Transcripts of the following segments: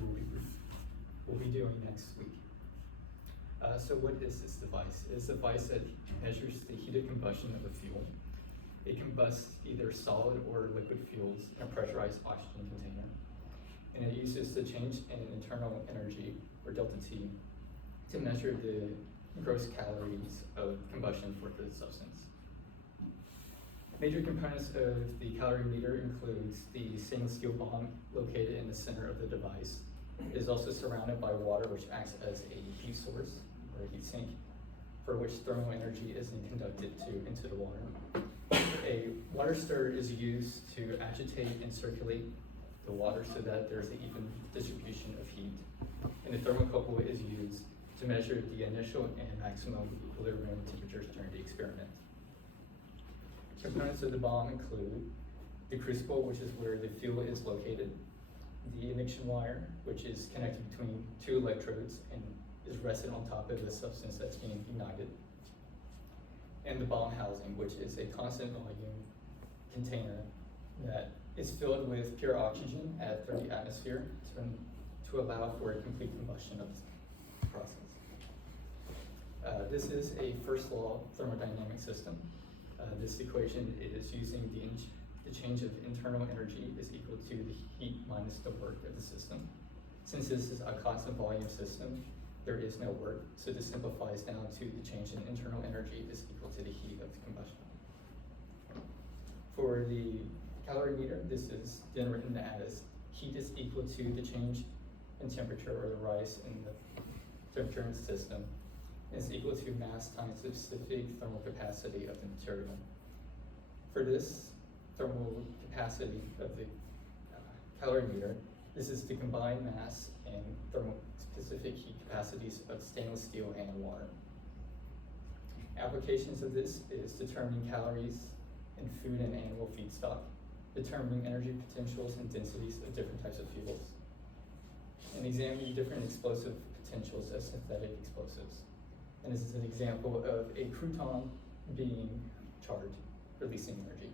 we'll be doing next week. So what is this device? It's a device that measures the heated combustion of a fuel. It combusts either solid or liquid fuels in a pressurized oxygen container. And it uses the change in internal energy, or delta T, to measure the gross calories of combustion for the substance. Major components of the calorimeter includes the stainless steel bomb located in the center of the device. It is also surrounded by water, which acts as a heat source or a heat sink, for which thermal energy is then conducted into the water. A water stirrer is used to agitate and circulate the water so that there's an even distribution of heat. And the thermocouple is used to measure the initial and maximum equilibrium temperatures during the experiment. Components of the bomb include the crucible, which is where the fuel is located, the ignition wire, which is connected between two electrodes and is rested on top of the substance that's being ignited, and the bomb housing, which is a constant volume container that is filled with pure oxygen at 30 atmosphere to allow for a complete combustion of the process. This is a first law thermodynamic system. This equation is using the change of internal energy is equal to the heat minus the work of the system. Since this is a constant volume system, there is no work, so this simplifies down to the change in internal energy is equal to the heat of the combustion. For the calorimeter, this is then written as heat is equal to the change in temperature, or the rise in the temperature in the system, is equal to mass times the specific thermal capacity of the material. For this thermal capacity of the calorimeter, this is the combined mass and thermal specific heat capacities of stainless steel and water. Applications of this is determining calories in food and animal feedstock, determining energy potentials and densities of different types of fuels, and examining different explosive potentials as synthetic explosives. And this is an example of a crouton being charred, releasing energy.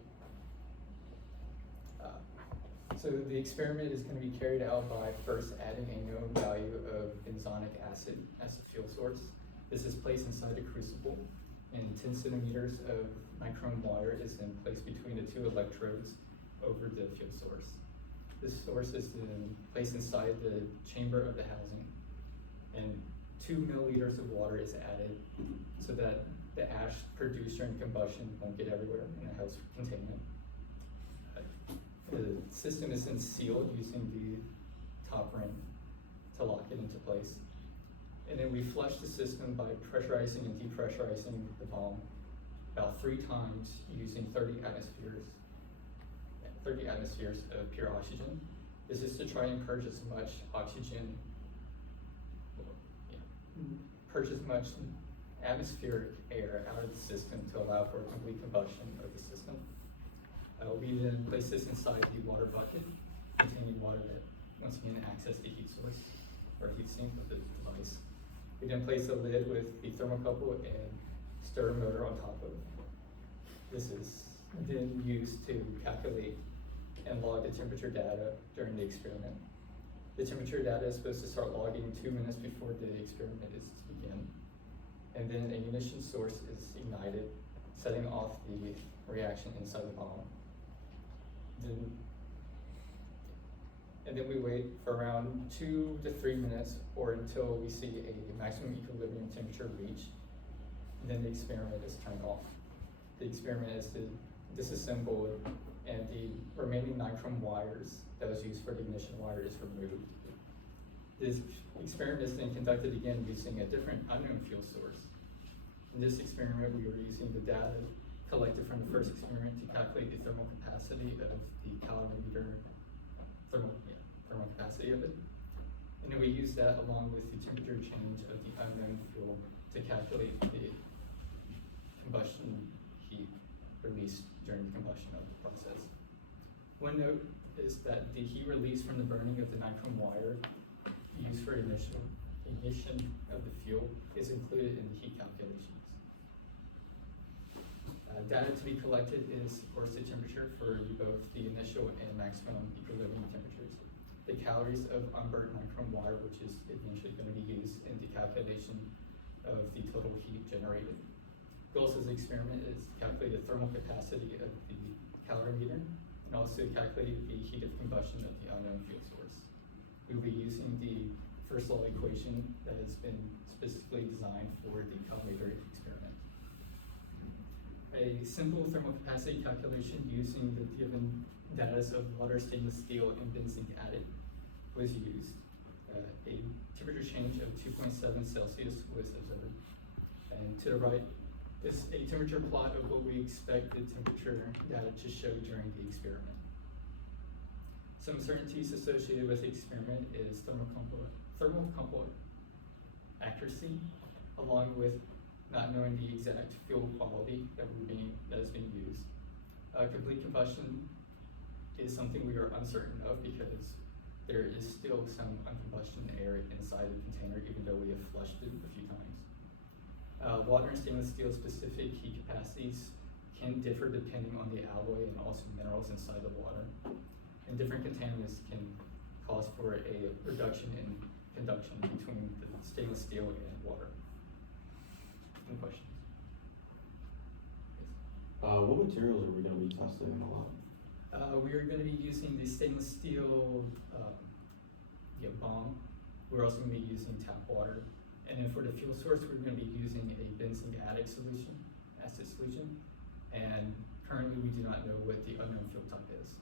So the experiment is going to be carried out by first adding a known value of benzonic acid as a fuel source. This is placed inside the crucible, and 10 centimeters of nichrome wire is then placed between the two electrodes over the fuel source. This source is then placed inside the chamber of the housing, and 2 milliliters of water is added so that the ash produced during combustion won't get everywhere in the house containment. The system is then sealed using the top ring to lock it into place. And then we flush the system by pressurizing and depressurizing the bomb about 3 times using 30 atmospheres of pure oxygen. This is to try and purge as much oxygen, purge as much atmospheric air out of the system to allow for a complete combustion of the system. We then place this inside the water bucket containing water that once again acts as the heat source or heat sink of the device. We then place a lid with the thermocouple and stirrer motor on top of it. This is then used to calculate and log the temperature data during the experiment. The temperature data is supposed to start logging 2 minutes before the experiment is to begin. And then a ignition source is ignited, setting off the reaction inside the bomb. And then we wait for around 2 to 3 minutes or until we see a maximum equilibrium temperature reached. Then the experiment is turned off. The experiment is disassembled, and the remaining nichrome wires that was used for the ignition wire is removed. This experiment is then conducted again using a different unknown fuel source. In this experiment, we were using the data collected from the first experiment to calculate the thermal capacity of the calorimeter, thermal capacity of it. And then we use that along with the temperature change of the unknown fuel to calculate the combustion heat released during the combustion of the process. One note is that the heat released from the burning of the nichrome wire used for initial ignition of the fuel is included in the heat calculations. Data to be collected is, of course, the temperature for both the initial and maximum equilibrium temperatures. the calories of unburnt nichrome water, which is eventually going to be used in the calculation of the total heat generated. Goals of the experiment is to calculate the thermal capacity of the calorimeter and also calculate the heat of combustion of the unknown fuel source. We will be using the first law equation that has been specifically designed for the calorimeter experiment. A simple thermal capacity calculation using the given data of water, stainless steel, and benzene added was used. A temperature change of 2.7 Celsius was observed. And to the right is a temperature plot of what we expect the temperature data to show during the experiment. Some uncertainties associated with the experiment is thermocouple accuracy, along with not knowing the exact fuel quality that is being used. Complete combustion is something we are uncertain of because there is still some uncombustion air inside the container, even though we have flushed it a few times. Water and stainless steel specific heat capacities can differ depending on the alloy and also minerals inside the water. And different contaminants can cause for a reduction in conduction between the stainless steel and water. Any questions? Yes. What materials are we going to be testing a lot? We are going to be using the stainless steel bomb. We're also going to be using tap water. And then for the fuel source, we're going to be using a benzene acid solution. And currently we do not know what the unknown fuel type is.